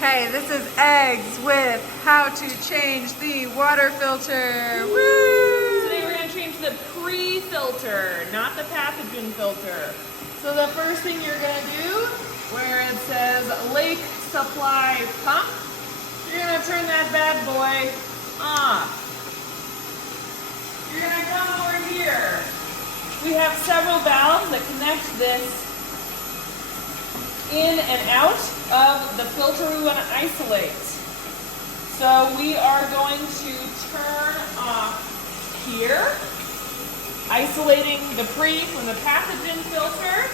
Hey, this is Eggs with how to change the water filter. Woo! Today we're going to change the pre-filter, not the pathogen filter. So the first thing you're going to do, where it says lake supply pump, you're going to turn that bad boy off. You're going to come over here. We have several valves that connect this in and out of the filter we want to isolate. So we are going to turn off here, isolating the pre from the pathogen filter,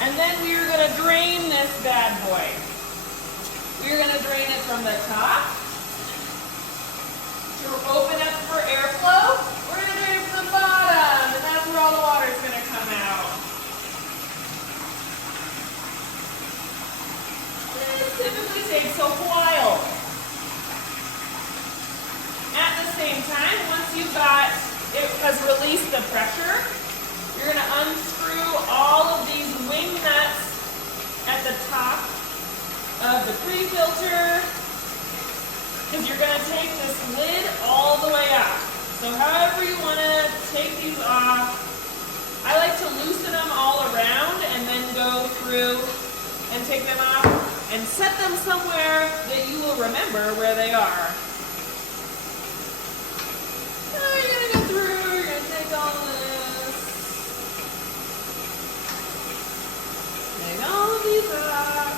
and then we are going to drain this bad boy. We are going to drain it from the top to open up for airflow. We're going to drain it from the bottom, and that's where all the water is going to come out. Typically takes a while. At the same time, once you've got it has released the pressure, you're going to unscrew all of these wing nuts at the top of the pre-filter, because you're going to take this lid all the way up. So however you want to take these off, I like to loosen them all around and then go through and take them off and set them somewhere that you will remember where they are. Now you're going to go through, you're going to take all this, take all of these off.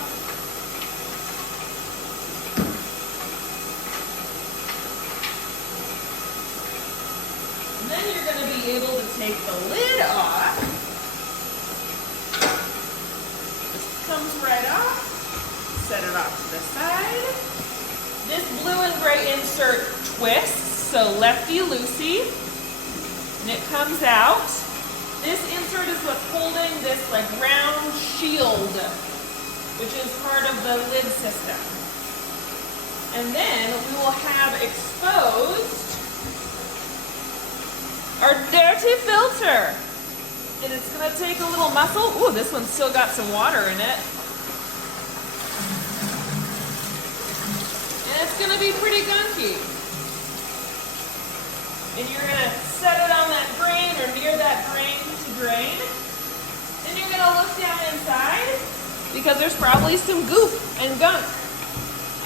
And then you're going to be able to take the lid off. This comes right off. Set it off to the side. This blue and gray insert twists, so lefty-loosey, and it comes out. This insert is what's holding this like round shield, which is part of the lid system. And then we will have exposed our dirty filter. And it's gonna take a little muscle. Ooh, this one's still got some water in it. It's going to be pretty gunky. And you're going to set it on that drain or near that drain to drain. Then you're going to look down inside because there's probably some goop and gunk.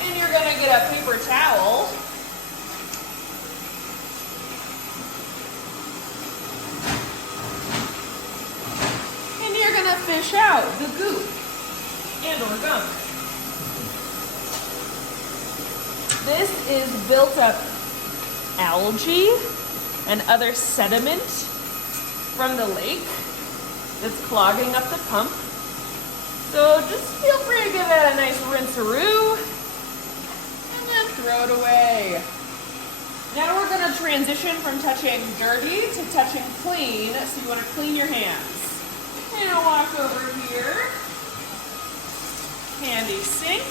And you're going to get a paper towel. And you're going to fish out the goop and or gunk. This is built up algae and other sediment from the lake that's clogging up the pump. So just feel free to give that a nice rinse-a-roo and then throw it away. Now we're going to transition from touching dirty to touching clean, so you want to clean your hands. And I'll walk over here. Handy sink.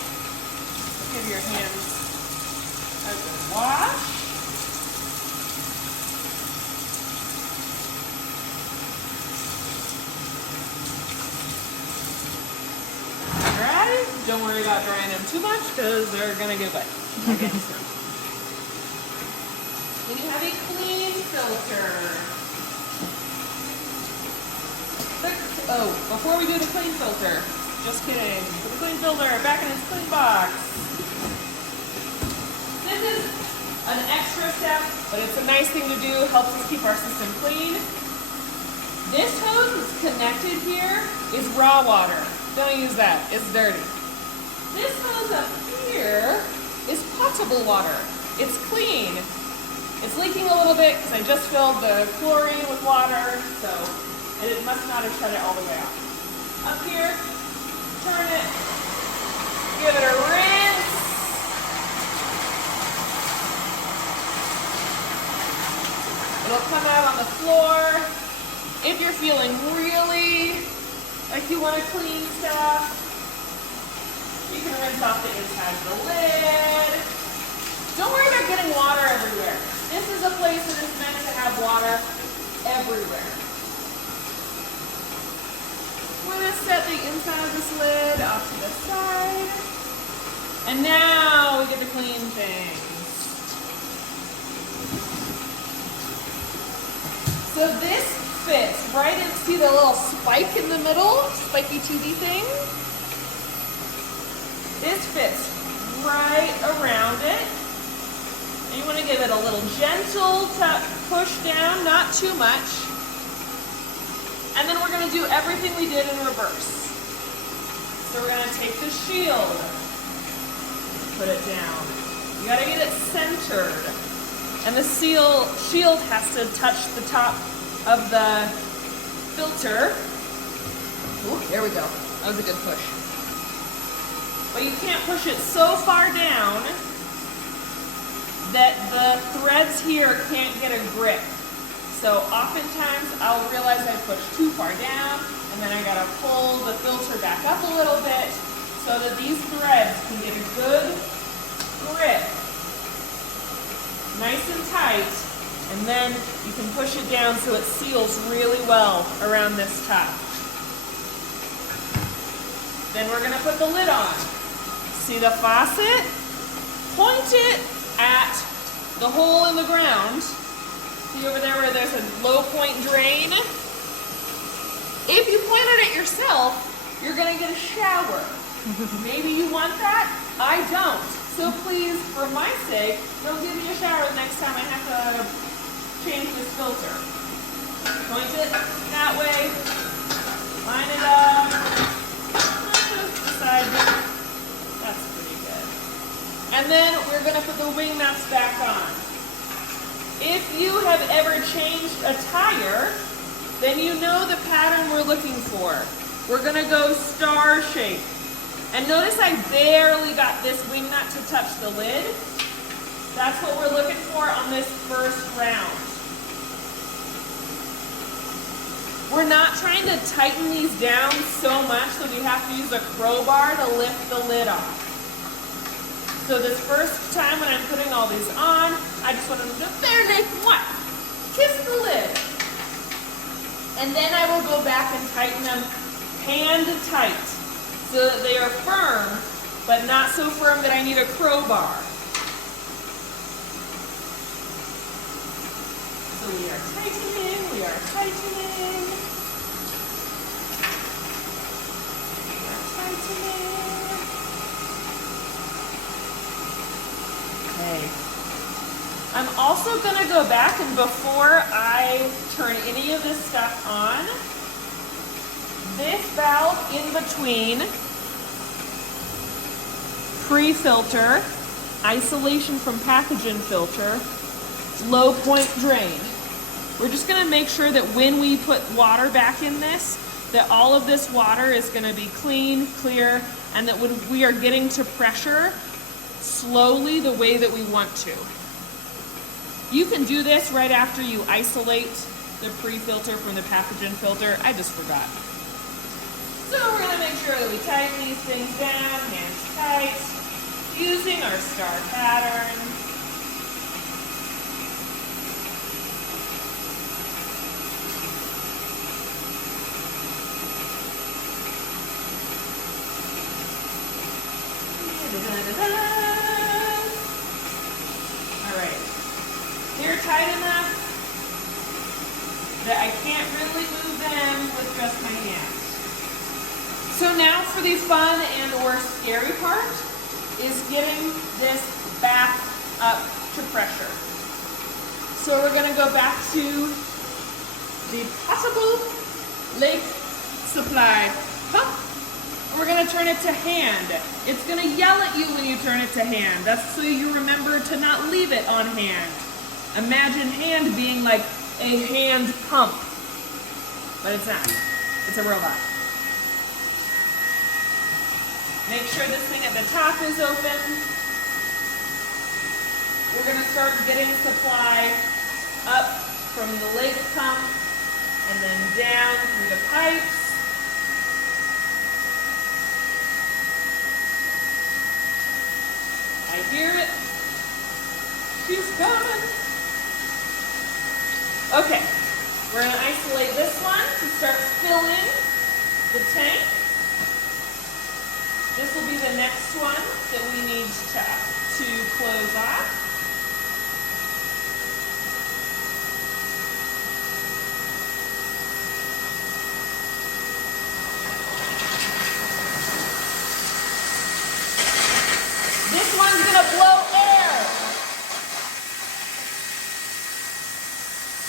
Give your hands a good wash. Alright, don't worry about drying them too much because they're going to get wet. Okay. Then you have a clean filter. Oh, before we do the clean filter, just kidding. Put the clean filter back in its clean box. This is an extra step, but it's a nice thing to do. Helps us keep our system clean. This hose that's connected here is raw water. Don't use that. It's dirty. This hose up here is potable water. It's clean. It's leaking a little bit because I just filled the chlorine with water, and it must not have shut it all the way off. Up here, turn it, give it a rinse. It'll come out on the floor. If you're feeling really like you want to clean stuff, you can rinse off the inside of the lid. Don't worry about getting water everywhere. This is a place that is meant to have water everywhere. We're going to set the inside of this lid off to the side. And now we get to clean things. So this fits right in, see the little spike in the middle? Spiky tubey thing? This fits right around it. And you want to give it a little gentle push down, not too much. And then we're going to do everything we did in reverse. So we're going to take the shield, put it down. You got to get it centered. And the shield has to touch the top of the filter. Ooh, there we go. That was a good push. But you can't push it so far down that the threads here can't get a grip. So oftentimes I'll realize I pushed too far down, and then I gotta pull the filter back up a little bit so that these threads can get a good grip, nice and tight, and then you can push it down so it seals really well around this top. Then we're gonna put the lid on. See the faucet? Point it at the hole in the ground. See over there where there's a low point drain? If you point it at yourself, you're gonna get a shower. Maybe you want that? I don't. So please, for my sake, don't give me a shower the next time I have to change this filter. Point it that way, line it up, side. That's pretty good. And then we're gonna put the wing nuts back on. If you have ever changed a tire, then you know the pattern we're looking for. We're gonna go star shape. And notice I barely got this wing nut to touch the lid. That's what we're looking for on this first round. We're not trying to tighten these down so much that we have to use a crowbar to lift the lid off. So this first time when I'm putting all these on, I just want them to there, Nick, what? Kiss the lid. And then I will go back and tighten them hand tight so that they are firm, but not so firm that I need a crowbar. So we are tightening, we are tightening. We are tightening. Okay. I'm also going to go back, and before I turn any of this stuff on, this valve in between pre-filter, isolation from pathogen filter, low point drain. We're just going to make sure that when we put water back in this, that all of this water is going to be clean, clear, and that when we are getting to pressure slowly the way that we want to. You can do this right after you isolate the pre-filter from the pathogen filter. I just forgot. So we're going to make sure that we tighten these things down, hands tight, using our star pattern. All right. They're tight enough that I can't really move them with just my hands. So now for the fun and or scary part is getting this back up to pressure. So we're going to go back to the potable lake supply pump. We're going to turn it to hand. It's going to yell at you when you turn it to hand. That's so you remember to not leave it on hand. Imagine hand being like a hand pump, but it's not. It's a robot. Make sure this thing at the top is open. We're going to start getting supply up from the lake pump and then down through the pipes. I hear it. She's coming. Okay, we're going to isolate this one to start filling the tank. This will be the next one that we need This one's gonna blow air.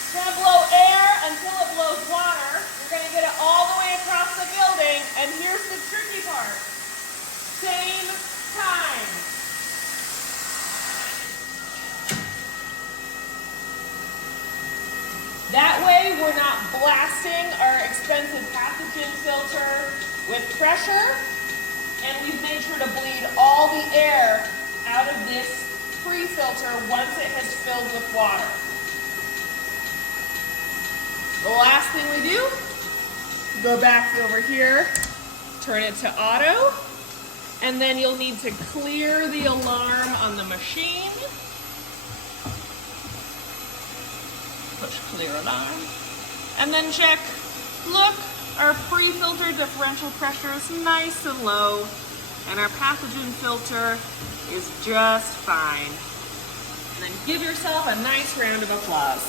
It's gonna blow air until it blows water. You're gonna get it all the way across the building, and here's the tricky part. Same time. That way we're not blasting our expensive pathogen filter with pressure, and we've made sure to bleed all the air out of this pre-filter once it has filled with water. The last thing we do, go back over here, turn it to auto, and then you'll need to clear the alarm on the machine. Push clear alarm. And then check, look, our pre-filter differential pressure is nice and low, and our pathogen filter is just fine. And then give yourself a nice round of applause.